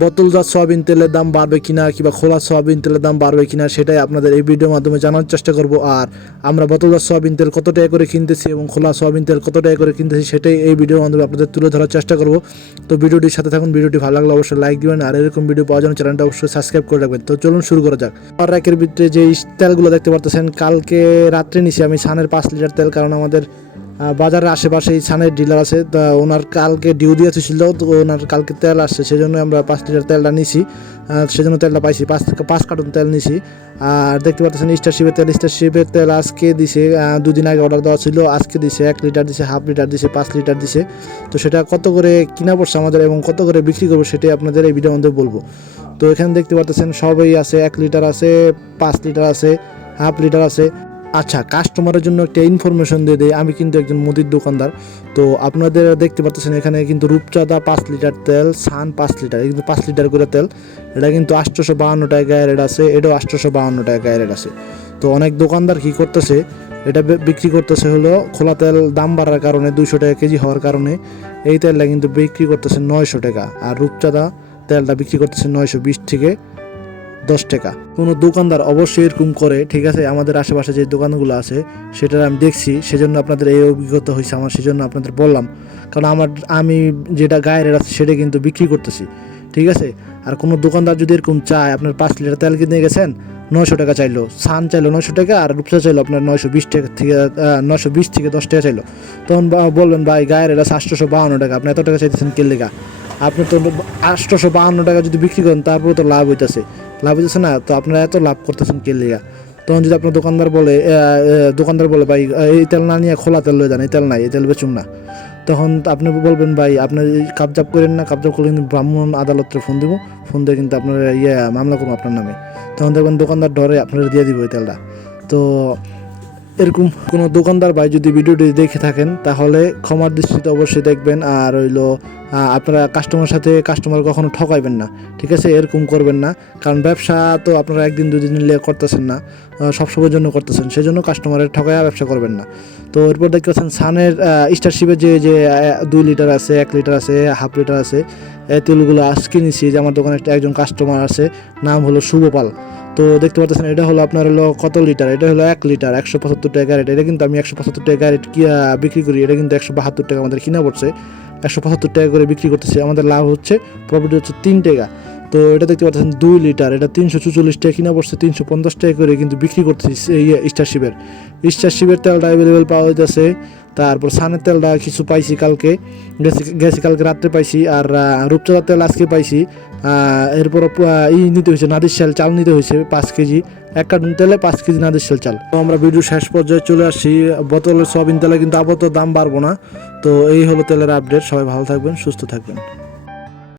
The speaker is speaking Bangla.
বোতলজাত সয়াবিন তেলের দাম বাড়বে কিনা কিংবা খোলা সয়াবিন তেলের দাম বাড়বে কিনা সেটাই আপনাদের এই ভিডিওর মাধ্যমে জানার চেষ্টা করব। আর আমরা বোতলজাত সয়াবিন তেল কত টাকা করে কিনতেছি এবং খোলা সয়াবিন তেল কত টাকা করে কিনতেছি সেটাই এই ভিডিওর মাধ্যমে আপনাদের তুলে ধরার চেষ্টা করব। তো ভিডিওটির সাথে থাকুন, ভিডিওটি ভালো লাগলে অবশ্যই লাইক দিবেন আর এরকম ভিডিও পাওয়ার জন্য চ্যানেলটা অবশ্যই সাবস্ক্রাইব করে রাখবেন। তো চলুন শুরু করা যাক। আর র্যাকের ভিতরে যে তেলগুলো দেখতে পারতেছেন, কালকে রাত্রে নিছি আমি সানের পাঁচ লিটার তেল, কারণ আমাদের বাজারের আশেপাশে ছানের ডিলার আছে, তা ওনার কালকে ডিউ দিয়ে ছিল তো ওনার কালকে তেল আসছে, সেজন্য আমরা পাঁচ লিটার তেলটা নিছি সেজন্য তেলটা পাইছি, পাঁচ থেকে পাঁচ কার্টুন তেল নিছি, আর দেখতে পাচ্ছেন স্টারশিপের তেল স্টারশিপের তেল আজকে দিছে দুদিন আগে অর্ডার দেওয়া ছিল, আজকে দিছে এক লিটার দিছে হাফ লিটার দিছে, পাঁচ লিটার দিছে, তো সেটা কত করে কিনা পড়ছে আমাদের এবং কত করে বিক্রি করব সেটাই আপনাদের এই ভিডিওর মধ্যে বলব। তো এখানে দেখতে পাচ্ছেন সবই আছে, এক লিটার আছে, পাঁচ লিটার আছে হাফ লিটার আছে আচ্ছা কাস্টমারের জন্য একটা ইনফরমেশন দিয়ে দিই। আমি কিন্তু একজন মুদির দোকানদার। তো আপনাদের দেখতে পাচ্ছেন এখানে কিন্তু রূপচাঁদা পাঁচ লিটার তেল, সান পাঁচ লিটার। কিন্তু পাঁচ লিটার করে তেল। এটা কিন্তু আটশোশো বাহান্ন টাকায় রেট আছে। এটাও আটশোশো বাহান্ন টাকায় রেট আছে। তো অনেক দোকানদার কি করতেছে, এটা বিক্রি করতেছে হলো খোলা তেল দাম বাড়ার কারণে, দুইশো টাকা কেজি হওয়ার কারণে। এই তেলটা কিন্তু বিক্রি করতেছে নয়শো টাকা। আর রূপচাঁদা তেলটা বিক্রি করতেছে নয়শো বিশ থেকে দশ টাকা। কোনো দোকানদার অবশ্যই এরকম করে, ঠিক আছে? আমাদের আশেপাশে যে দোকানগুলো আছে, সেটার আমি দেখছি, সেজন্য আপনাদের এই অভিজ্ঞতা হয়েছে আমার, সেজন্য আপনাদের বললাম। কারণ আমার, আমি যেটা গায়ের আছে, সেটা কিন্তু বিক্রি করতেছি, ঠিক আছে? আর কোনো দোকানদার যদি এরকম চায়, আপনার পাঁচ লিটার তেল কিনে গেছেন, নয়শো টাকা চাইলো, সান চাইলো নয়শো টাকা, আর রূপসা চাইলো আপনার নয়শো বিশ টাকা থেকে নয়শো বিশ থেকে দশ টাকা চাইলো, তখন বলবেন, ভাই, গায়ের এটা আটশোশো বাহান্ন টাকা, আপনি এত টাকা চাইতেছেন কে লেগা আপনি তো আটশোশো বাহান্ন টাকা যদি বিক্রি করেন, তারপরে তো লাভ হইতেছে। লাভ হইতেছে না, তো আপনারা এত লাভ করতেছেন কে লেগা তখন যদি আপনার দোকানদার বলে দোকানদার বলে, ভাই, এই তেল না নিয়ে খোলা তেল লয়ে যান, এই তেল নাই, এই তেল বেচুম না। তখন আপনি বলবেন, ভাই আপনার কাবজাব করেন না কাবজাব করলে কিন্তু ব্রাহ্মণ আদালতে ফোন দিব, ফোন দিয়ে কিন্তু আপনার ইয়ে মামলা করব আপনার নামে। তখন দেখবেন দোকানদার ডরে, আপনারা দিয়ে দিব এই তেলটা। তো এরকম কোনো দোকানদার ভাই যদি ভিডিওটি দেখে থাকেন, তাহলে ক্ষমার দৃষ্টিতে অবশ্যই দেখবেন। আর হইল আপনারা কাস্টমার সাথে কাস্টমার কখনো ঠকাইবেন না, ঠিক আছে? এরকম করবেন না। কারণ ব্যবসা তো আপনারা একদিন দুদিন নিলে করতেছেন না। সবসময়ের জন্য করতেছেন। সেই জন্য কাস্টমারের ঠকাইয়া ব্যবসা করবেন না। তো এরপর দেখতে পাচ্ছেন সানের স্টারশিপের যে যে দুই লিটার আছে, এক লিটার আছে হাফ লিটার আছে তেলগুলো আজকে নিছি যে, আমার দোকানে একজন কাস্টমার আছে, নাম হলো শুভপাল। তো দেখতে পাচ্ছেন, এটা হলো আপনার হলো কত লিটার? এটা হলো এক লিটার, একশো পঁচাত্তর টাকা রেট। এটা কিন্তু আমি একশো পঁচাত্তর টাকা রেট কি বিক্রি করি, এটা কিন্তু একশো বাহাত্তর টাকা আমাদের কিনা পড়ছে। একশো পঁচাত্তর টাকা করে বিক্রি করতেছি, আমাদের লাভ হচ্ছে প্রফিট হচ্ছে তিন টাকা। তো এটা দেখতে পাচ্ছেন, দুই লিটার, এটা তিনশো চুচল্লিশ টাকা কিনা পড়ছে, তিনশো পঞ্চাশ টাকা করে কিন্তু বিক্রি করতেছি স্টারশিপের স্টারশিপের তেলটা অ্যাভেলেবেল পাওয়া যাচ্ছে তারপর সানের তেলটা কিছু পাইছি কালকে, গেছি কালকে রাত্রে পাইছি, আর রূপচাঁদার তেল আজকে পাইছি। এরপর ই নিতে হয়েছে, নাদির শাল, চাল নিতে হয়েছে পাঁচ কেজি। এক কার্টুন তেলে পাঁচ কেজি নাদির শাল, চাল। তো আমরা ভিডিও শেষ পর্যায়ে চলে আসি বোতলের সয়াবিন তেলে কিন্তু আপাতত দাম বাড়বো না। তো এই হলো তেলের আপডেট সবাই ভালো থাকবেন, সুস্থ থাকবেন।